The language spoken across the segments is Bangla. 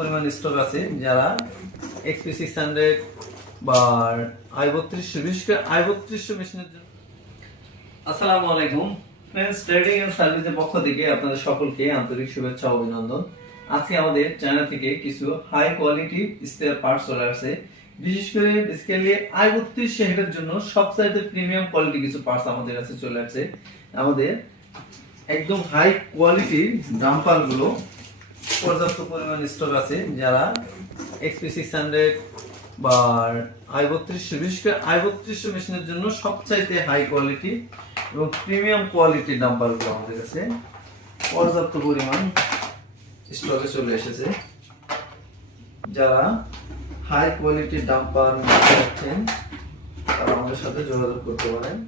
পরিমাণ স্টক আছে যারা XP 600 বা i3200 বিশেষ করে i3200 মেশিনের জন্য। আসসালামু আলাইকুম ফ্রেন্ডস, ট্রেডিং এন্ড সার্ভিসের পক্ষ থেকে আপনাদের সকলকে আন্তরিক শুভেচ্ছা ও অভিনন্দন। আজকে আমাদের চায়না থেকে কিছু হাই কোয়ালিটি স্পেয়ার পার্টস চলে আসছে। বিশেষ করে বেসিক্যালি i3200 হেডের জন্য সবচাইতে প্রিমিয়াম কোয়ালিটি কিছু পার্টস আমাদের কাছে চলে আসছে। আমাদের একদম হাই কোয়ালিটির ডাম্পার গুলো পর্যাপ্ত পরিমাণ স্টক আছে যারা XP 600 বা i3200 বিশেষ করে i3200 মেশিনের জন্য সবচাইতে হাই কোয়ালিটি এবং প্রিমিয়াম কোয়ালিটির ডাম্পারগুলো আমাদের কাছে পর্যাপ্ত পরিমাণ স্টকে চলে এসেছে। যারা হাই কোয়ালিটির ডাম্পার নিতে চাচ্ছেন তারা আমাদের সাথে যোগাযোগ করতে পারেন।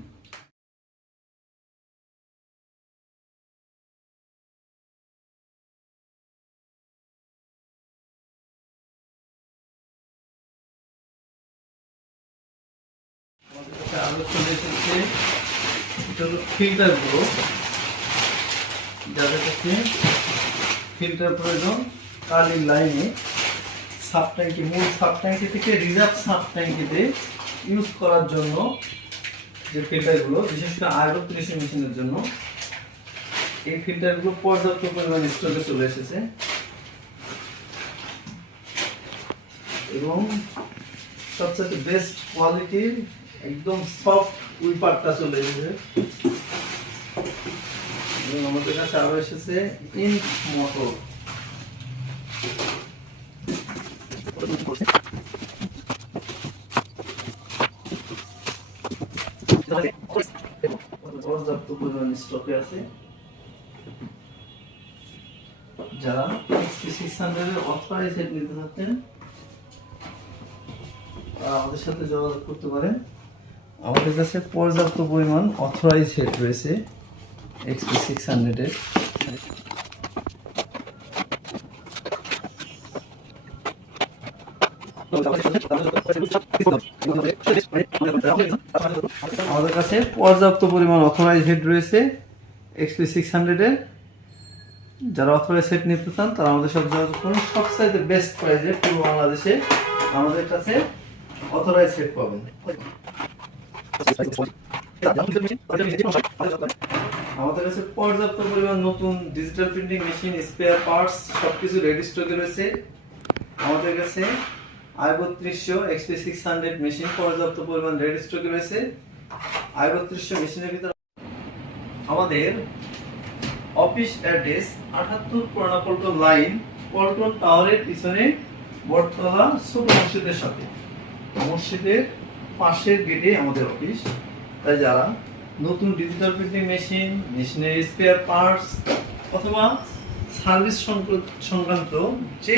ফিল্টার গুলো যাদের কাছে ফিল্টার প্রয়োজন কালি লাইনে সাব ট্যাঙ্কি মূল সাব ট্যাঙ্কি থেকে রিজার্ভ সাব ট্যাঙ্কিতে ইউজ করার জন্য যে ফিল্টার গুলো বিশেষ করে i3200 মেশিনের জন্য এই ফিল্টার গুলো পর্যাপ্ত পরিমাণ স্টকে চলে এসেছে এবং সবচেয়ে বেস্ট কোয়ালিটির একদম সফট উইপারটা চলে এসেছে এবং আমাদের কাছে আরো এসেছে ইনক মোটর। পর্যাপ্ত পরিমাণ স্টকে আছে। যারা XP 600 এর অথরাইজ হেড নিতে চাচ্ছেন আমাদের সাথে যোগাযোগ করতে পারেন। আমাদের কাছে পর্যাপ্ত পরিমাণ অথরাইজ হেড রয়েছে XP 600 এর। আমাদের কাছে পর্যাপ্ত পরিমাণ অথরাইজ হেড রয়েছে XP 600 এর। যারা অথরাইজ হেড নিতে চান তারা আমাদের সাথে যোগাযোগ করুন। সবচাইতে বেস্ট প্রাইসে পুরো বাংলাদেশে আমাদের কাছে অথরাইজ হেড পাবেন। আমাদের কাছে পর্যাপ্ত পরিমাণ নতুন digital printing machine, spare parts সবকিছু রেডি স্টকে রয়েছে। আমাদের কাছে i3200 XP 600 মেশিন পর্যাপ্ত পরিমাণ রেডি স্টকে রয়েছে। i3200 মেশিনের ভিতরে আমাদের অফিস অ্যাড্রেস 78 পুরানা পল্টন লাইন, পল্টন টাওয়ারের পিছনে বটতলা ছোট মসজিদের সাথে, মসজিদের পাশের গেটে আমাদের অফিস। তাই যারা নতুন ডিজিটাল প্রিন্টিং মেশিন, মেশিনের স্পেয়ার পার্টস অথবা সার্ভিস সংক্রান্ত যে